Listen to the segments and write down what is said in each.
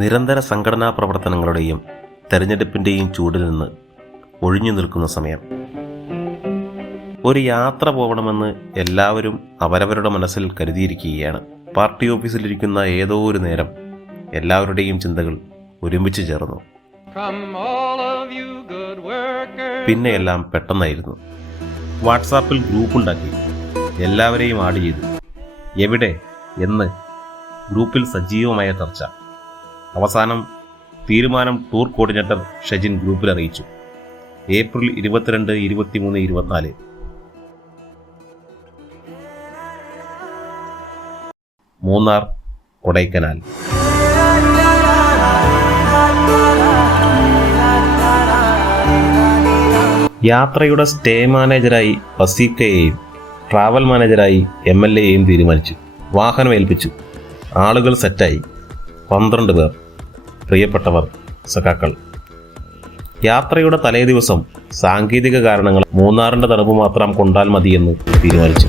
നിരന്തര സംഘടനാ പ്രവർത്തനങ്ങളുടെയും തെരഞ്ഞെടുപ്പിൻ്റെയും ചൂടിൽ നിന്ന് ഒഴിഞ്ഞു നിൽക്കുന്ന സമയം. ഒരു യാത്ര പോകണമെന്ന് എല്ലാവരും അവരവരുടെ മനസ്സിൽ കരുതിയിരിക്കുകയാണ്. പാർട്ടി ഓഫീസിലിരിക്കുന്ന ഏതോ ഒരു നേരം എല്ലാവരുടെയും ചിന്തകൾ ഒരുമിച്ച് ചേർന്നു. പിന്നെ എല്ലാം പെട്ടെന്നായിരുന്നു. വാട്സാപ്പിൽ ഗ്രൂപ്പുണ്ടാക്കി എല്ലാവരെയും ആഡ് ചെയ്തു. എവിടെ എന്ന് ഗ്രൂപ്പിൽ സജീവമായ ചർച്ച. അവസാനം തീരുമാനം ടൂർ കോർഡിനേറ്റർ ഷജിൻ ഗ്രൂപ്പിൽ അറിയിച്ചു. ഏപ്രിൽ 22, 23, 24 മൂന്നാർ, കൊടൈക്കനാൽ. യാത്രയുടെ സ്റ്റേ മാനേജരായി വസീഫയെയും ട്രാവൽ മാനേജരായി MLAയെയും തീരുമാനിച്ചു. വാഹനം ഏൽപ്പിച്ചു. ആളുകൾ സെറ്റായി. 12 പേർ. പ്രിയപ്പെട്ടവർ, സഖാക്കൾ. യാത്രയുടെ തലേ ദിവസം സാങ്കേതിക കാരണങ്ങൾ മൂന്നാറിന്റെ തണുപ്പ് മാത്രം കൊണ്ടാൽ മതിയെന്ന് തീരുമാനിച്ചു.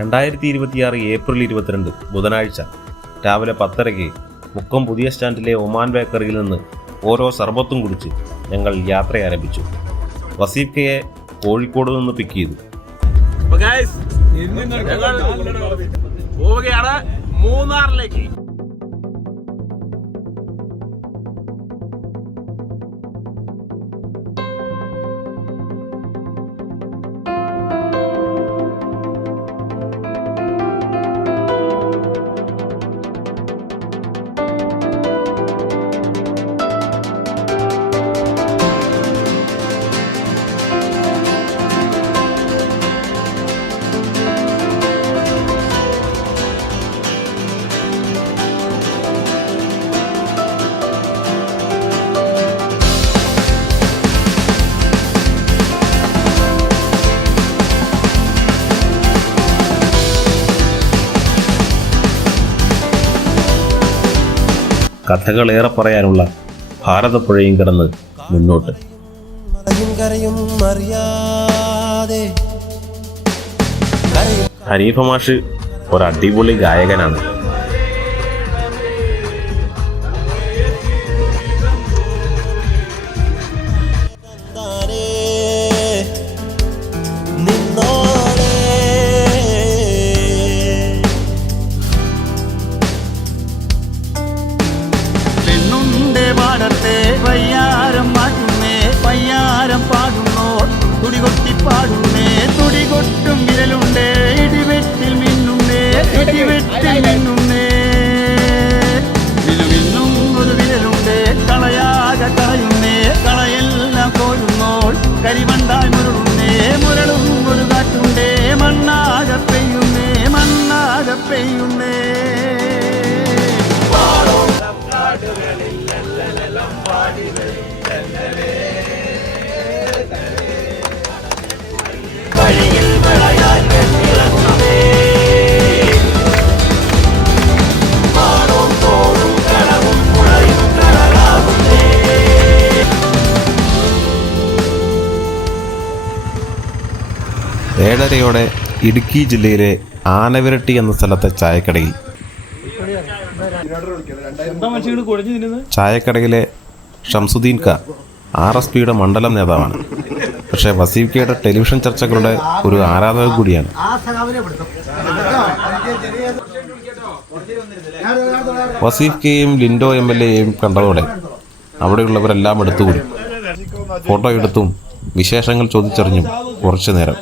2026 ഏപ്രിൽ 22 ബുധനാഴ്ച രാവിലെ 10:30 മുക്കം പുതിയ സ്റ്റാൻഡിലെ ഒമാൻ ബേക്കറിയിൽ നിന്ന് ഓരോ സർബത്തും കുടിച്ച് ഞങ്ങൾ യാത്ര ആരംഭിച്ചു. വസീഫയെ കോഴിക്കോട് നിന്ന് പിക്ക് ചെയ്തു. പോവുകയാണ് മൂന്നാറിലേക്ക്. കഥകളേറെ പറയാനുള്ള ഭാരതപ്പുഴയും കടന്ന് മുന്നോട്ട്. ഹനീഫ മാഷ് ഒരടിപൊളി ഗായകനാണ്. പയ്യാരം മാറ്റുന്നേ, പയ്യാരം പാടുന്നോ, തുടികൊട്ടി പാടുന്നേ, തുടികൊട്ടും വിരലുണ്ടേ, ഇടിവെട്ടിൽ മിന്നുന്നേ, ഇടിവെട്ടിൽ മിന്നുന്നേ, വിലുമിന്നും ഒരു വിരലുണ്ടേ, കളയാതെ കളയുന്നേ, കളയെല്ലാം കോരുന്നോൾ കരിമണ്ടായി മുരളുന്നേ, മുരളും ഒരു കാറ്റുണ്ടേ, മണ്ണാകെ പെയ്യുന്നേ, മണ്ണാകെ പെയ്യുന്നേ. ഏഴരയോടെ ഇടുക്കി ജില്ലയിലെ ആനവിരട്ടി എന്ന സ്ഥലത്തെ ചായക്കടയിൽ ചായക്കടയിലെ ഷംസുദ്ദീൻ ക RSPയുടെ മണ്ഡലം നേതാവാണ്. പക്ഷേ വസീഫയുടെ ടെലിവിഷൻ ചർച്ചകളുടെ ഒരു ആരാധകൻ കൂടിയാണ്. വസീഫയെയും ലിൻഡോ MLAയെയും കണ്ടതോടെ അവിടെയുള്ളവരെല്ലാം എടുത്തുകൂടി. ഫോട്ടോ എടുത്തും വിശേഷങ്ങൾ ചോദിച്ചറിഞ്ഞും കുറച്ചു നേരം.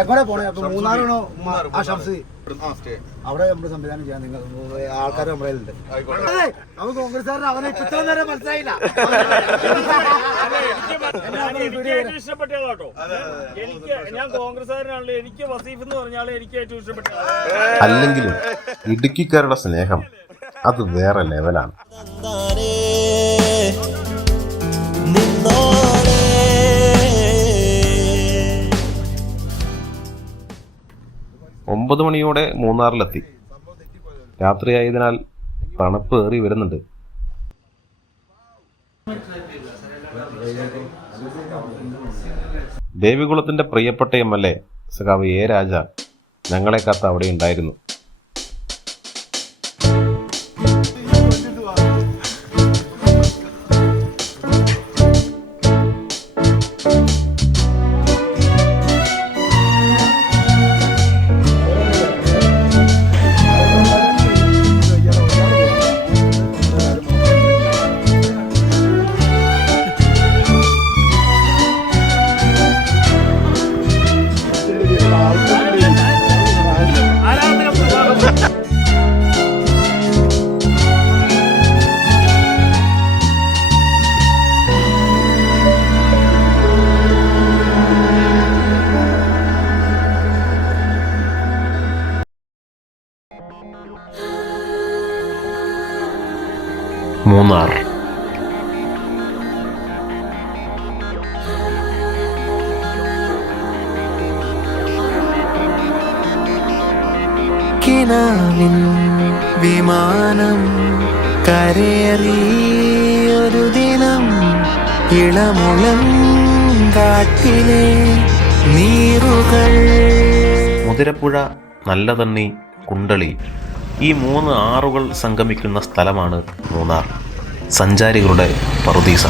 എവിടെ പോണേ? അപ്പൊ മൂന്നാറാണോ ആ ഷംസ്? അവിടെ നമ്മള് സംവിധാനം ചെയ്യാൻ നിങ്ങൾ ആൾക്കാർ നമ്മുടെ ഉണ്ട്. അവൻ കോൺഗ്രസ്സുകാരൻ, അവനെ ഇത്ര നേരം മനസ്സിലായില്ല. അല്ലെങ്കിലും ഇടുക്കിക്കാരുടെ സ്നേഹം അത് വേറെ ലെവലാണ്. 9 മണിയോടെ മൂന്നാറിലെത്തി. രാത്രിയായതിനാൽ തണുപ്പ് ഏറി വരുന്നുണ്ട്. ദേവികുളത്തിന്റെ പ്രിയപ്പെട്ട MLA സഖാവ് എ രാജ ഞങ്ങളെ കാത്ത് അവിടെ ഉണ്ടായിരുന്നു. മൂന്നാർ. കിനാവിൻ വിമാനം കരയേറിയൊരു ദിനം ഇളമുളം കാട്ടിലെ നീറുകൾ. മുതിരപ്പുഴ, നല്ലതണ്ണി, കുണ്ടളി ഈ 3 ആറുകൾ സംഗമിക്കുന്ന സ്ഥലമാണ് മൂന്നാർ, സഞ്ചാരികളുടെ പറുദീസ.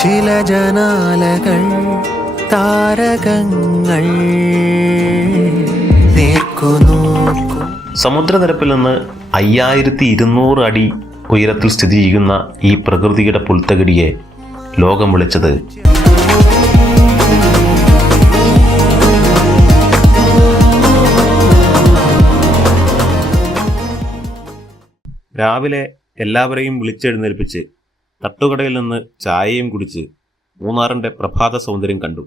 ചില ജനാലകൾ താരകങ്ങൾ നേർക്കുനോക്കും. സമുദ്രനിരപ്പിൽ നിന്ന് 5200 അടി ഉയരത്തിൽ സ്ഥിതി ചെയ്യുന്ന ഈ പ്രകൃതിയുടെ പുൽത്തകിടിയെ ലോകം വിളിച്ചത് രാവിലെ എല്ലാവരെയും വിളിച്ചെഴുന്നേൽപ്പിച്ച് തട്ടുകടയിൽ നിന്ന് ചായയും കുടിച്ച് മൂന്നാറിന്റെ പ്രഭാത സൗന്ദര്യം കണ്ടു.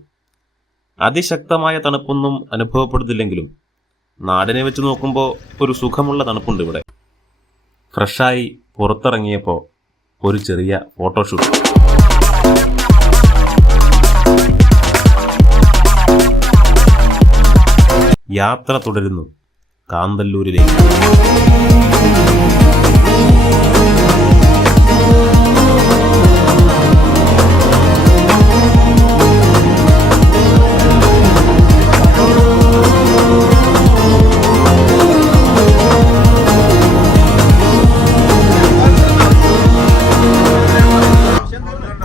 അതിശക്തമായ തണുപ്പൊന്നും അനുഭവപ്പെടുന്നില്ലെങ്കിലും നാടിനെ വെച്ച് നോക്കുമ്പോൾ ഒരു സുഖമുള്ള തണുപ്പുണ്ട് ഇവിടെ. ഫ്രഷായി പുറത്തിറങ്ങിയപ്പോൾ ഒരു ചെറിയ ഫോട്ടോഷൂട്ട്. യാത്ര തുടരുന്നു കാന്തല്ലൂരിലേക്ക്.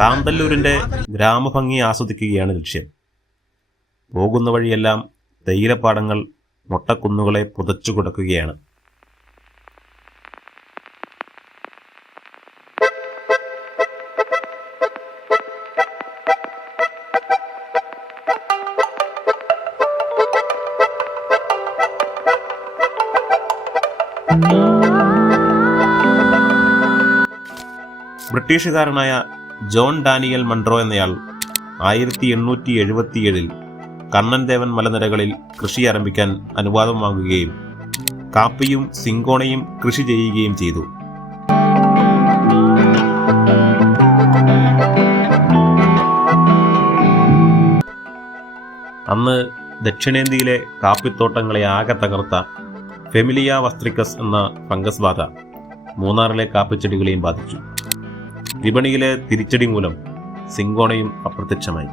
കാന്തല്ലൂരിന്റെ ഗ്രാമഭംഗി ആസ്വദിക്കുകയാണ് ലക്ഷ്യം. പോകുന്ന വഴിയെല്ലാം തേയിലപ്പാടങ്ങൾ മൊട്ടക്കുന്നുകളെ പുതച്ചു കൊടുക്കുകയാണ്. ബ്രിട്ടീഷുകാരനായ ജോൺ ഡാനിയൽ മൺട്രോ എന്നയാൾ 1877 കണ്ണൻദേവൻ മലനിരകളിൽ കൃഷി ആരംഭിക്കാൻ അനുവാദം വാങ്ങുകയും കാപ്പിയും സിങ്കോണയും കൃഷി ചെയ്യുകയും ചെയ്തു. അന്ന് ദക്ഷിണേന്ത്യയിലെ കാപ്പിത്തോട്ടങ്ങളെ ആകെ തകർത്ത ഫെമിലിയ വസ്ത്രിക്കസ് എന്ന ഫംഗസ് ബാധ മൂന്നാറിലെ കാപ്പിച്ചെടികളെയും ബാധിച്ചു. വിപണിയിലെ തിരിച്ചടി മൂലം സിങ്കോണയും അപ്രത്യക്ഷമായി.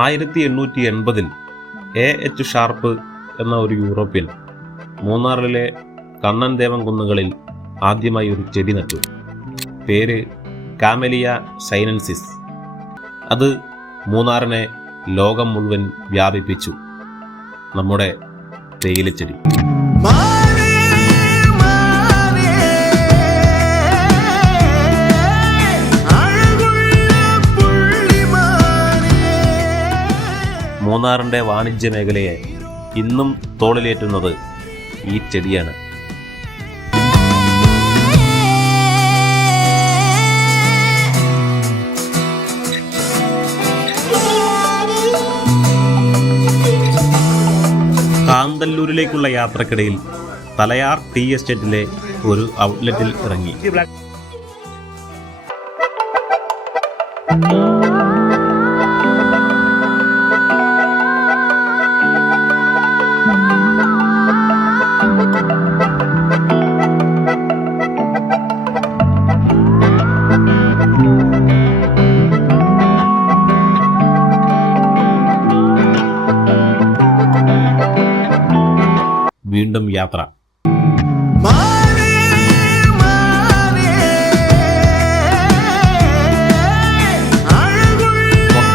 1880 A.H. ഷാർപ്പ് എന്ന ഒരു യൂറോപ്യൻ മൂന്നാറിലെ കണ്ണൻദേവൻ കുന്നുകളിൽ ആദ്യമായി ഒരു ചെടി നട്ടു. പേര് കാമെലിയ സൈനൻസിസ്. അത് മൂന്നാറിനെ ലോകം മുഴുവൻ വ്യാപിപ്പിച്ചു. നമ്മുടെ തേയിലച്ചെടി. മൂന്നാറിന്റെ വാണിജ്യ മേഖലയെ ഇന്നും തോളിലേറ്റുന്നത് ഈ ചെടിയാണ്. കാന്തല്ലൂരിലേക്കുള്ള യാത്രക്കിടയിൽ തലയാർ ടീ എസ്റ്റേറ്റിലെ ഒരു ഔട്ട്ലെറ്റിൽ ഇറങ്ങി.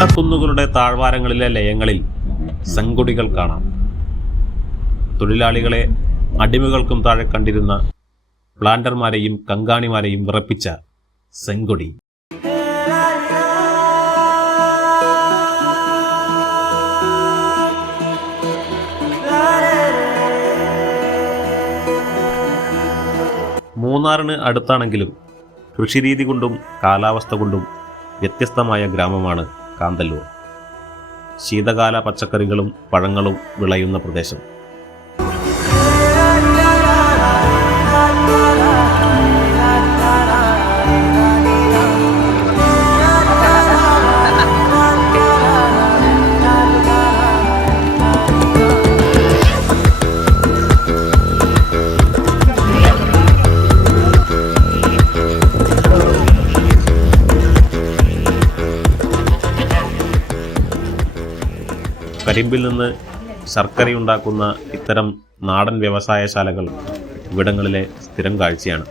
മലക്കുന്നുകളുടെ താഴ്വാരങ്ങളിലെ ലയങ്ങളിൽ സെങ്കൊടികൾ കാണാം. തൊഴിലാളികളെ അടിമകൾക്കും താഴെ കണ്ടിരുന്ന പ്ലാന്റർമാരെയും കങ്കാണിമാരെയും വിറപ്പിച്ച സെങ്കൊടി. മൂന്നാറിന് അടുത്താണെങ്കിലും കൃഷിരീതി കൊണ്ടും കാലാവസ്ഥ കൊണ്ടും വ്യത്യസ്തമായ ഗ്രാമമാണ് കാന്തല്ലൂർ. ശീതകാല പച്ചക്കറികളും പഴങ്ങളും വിളയുന്ന പ്രദേശം. കരിമ്പിൽ നിന്ന് ശർക്കരയുണ്ടാക്കുന്ന ഇത്തരം നാടൻ വ്യവസായശാലകൾ ഇവിടങ്ങളിലെ സ്ഥിരം കാഴ്ചയാണ്.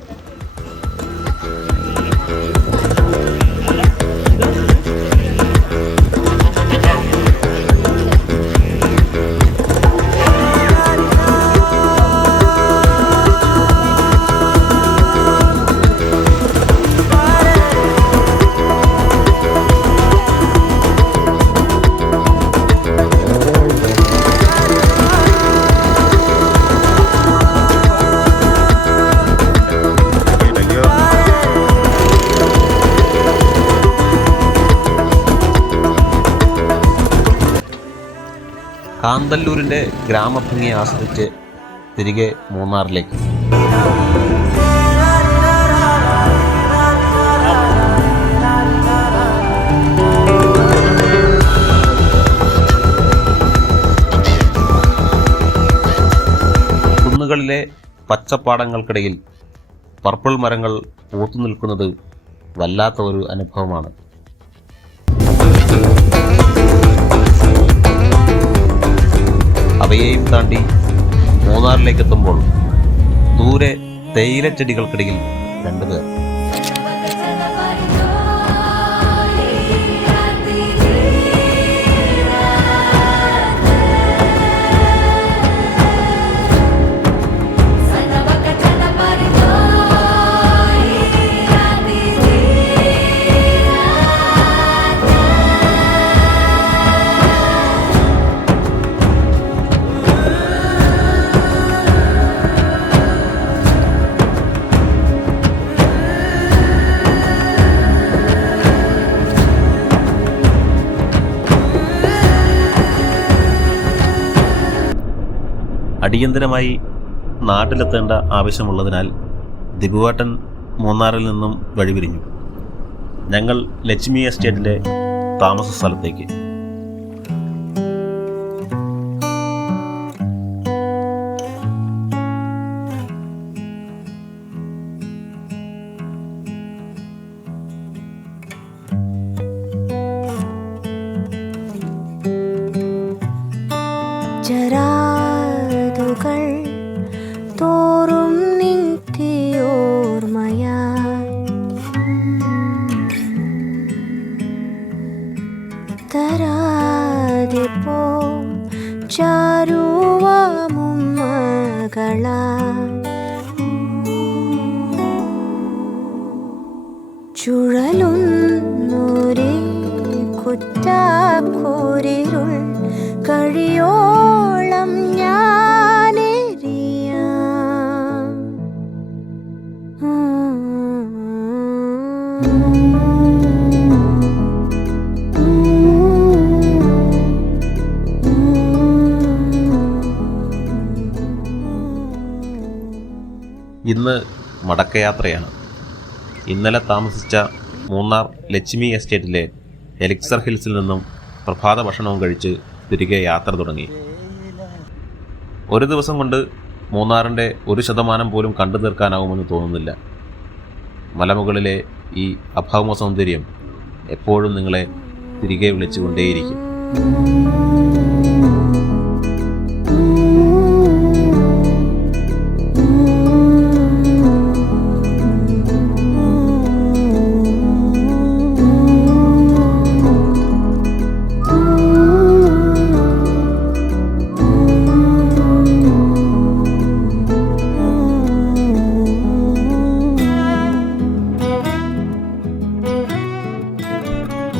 കാന്തല്ലൂരിൻ്റെ ഗ്രാമഭംഗി ആസ്വദിച്ച് തിരികെ മൂന്നാറിലേക്ക്. കുന്നുകളിലെ പച്ചപ്പാടങ്ങൾക്കിടയിൽ പർപ്പിൾ മരങ്ങൾ പൂത്തുനിൽക്കുന്നത് വല്ലാത്ത ഒരു അനുഭവമാണ്. അവയെയും താണ്ടി മൂന്നാറിലേക്കെത്തുമ്പോൾ ദൂരെ തേയിലച്ചെടികൾക്കിടയിൽ രണ്ടുപേർ. അടിയന്തരമായി നാട്ടിലെത്തേണ്ട ആവശ്യമുള്ളതിനാൽ ദിബുവേട്ടൻ മൂന്നാറിൽ നിന്നും വഴിപിരിഞ്ഞു. ഞങ്ങൾ ലക്ഷ്മി എസ്റ്റേറ്റിലെ താമസ സ്ഥലത്തേക്ക്. ജരാതുകൾ തോറും നിത്യോർമയാ തരാതെ പോ ചാരുവാമും മകളാ ചുഴലുന്നൊരേ കുറ്റാക്കൂരിരുൾ കഴിയോളം ഞാനെറിയാം. ഇന്ന് മടക്കയാത്രയാണ്. ഇന്നലെ താമസിച്ച മൂന്നാർ ലക്ഷ്മി എസ്റ്റേറ്റിലെ എലിക്സർ ഹിൽസിൽ നിന്നും പ്രഭാത ഭക്ഷണവും കഴിച്ച് തിരികെ യാത്ര തുടങ്ങി. ഒരു ദിവസം കൊണ്ട് മൂന്നാറിൻ്റെ 1% പോലും കണ്ടു തീർക്കാനാവുമെന്ന് തോന്നുന്നില്ല. മലമുകളിലെ ഈ അഭൗമ സൗന്ദര്യം എപ്പോഴും നിങ്ങളെ തിരികെ വിളിച്ചുകൊണ്ടേയിരിക്കും.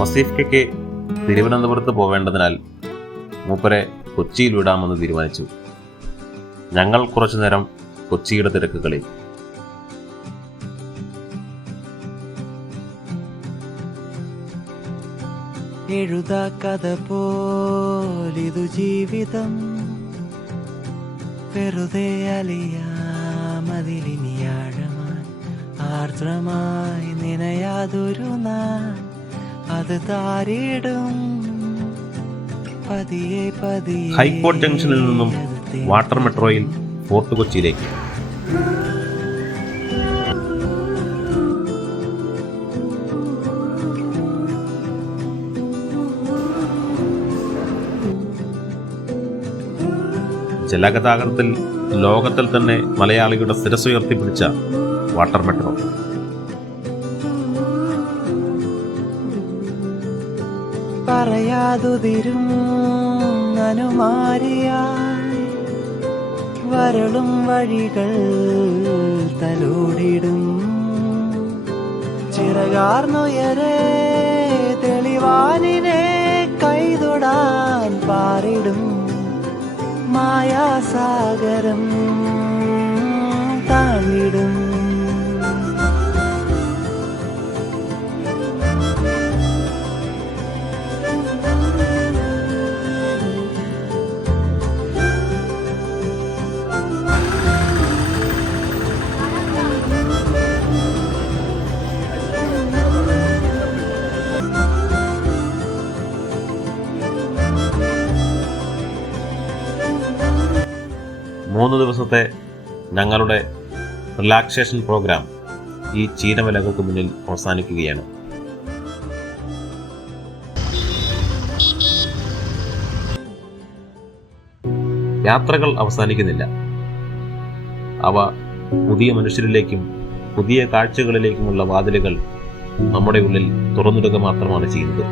വസീഫ്ക്കയ്ക്ക് തിരുവനന്തപുരത്ത് പോവേണ്ടതിനാൽ മൂപ്പരെ കൊച്ചിയിൽ വിടാമെന്ന് തീരുമാനിച്ചു. ഞങ്ങൾ കുറച്ചു നേരം കൊച്ചിയുടെ തിരക്കുകളിൽ. എഴുതാ കഥ പോലിതു ജീവിതം, വെറുതെ അലിയാമതിലിനിയാഴമായി ആർദ്രമായി നിനയാതൊരു നാൾ അത് താരിടും പതിയെ പതിയെ. ഹൈക്കോർട്ട് ജംഗ്ഷനിൽ നിന്നും വാട്ടർ മെട്രോയിൽ ഫോർട്ട് കൊച്ചിയിലേക്ക്. ജലഗതാഗതത്തിൽ ലോകത്തിൽ തന്നെ മലയാളികളുടെ ശിരസുയർത്തിപ്പിടിച്ച വാട്ടർ മെട്രോ. പറയാതുതിരും അനുമാരിയായി വരളും വഴികൾ തലോടിടും, ചിറകാർന്നുയരെ തെളിവാനിനെ കൈതൊടാൻ പാറിടും, മായാസാഗരം താണ്ടിടും. മൂന്ന് ദിവസത്തെ ഞങ്ങളുടെ റിലാക്സേഷൻ പ്രോഗ്രാം ഈ ചീനവലകൾക്ക് മുന്നിൽ അവസാനിക്കുകയാണ്. യാത്രകൾ അവസാനിക്കുന്നില്ല. അവ പുതിയ മനുഷ്യരിലേക്കും പുതിയ കാഴ്ചകളിലേക്കുമുള്ള വാതിലുകൾ നമ്മുടെ ഉള്ളിൽ തുറന്നിടുക മാത്രമാണ് ചെയ്യുന്നത്.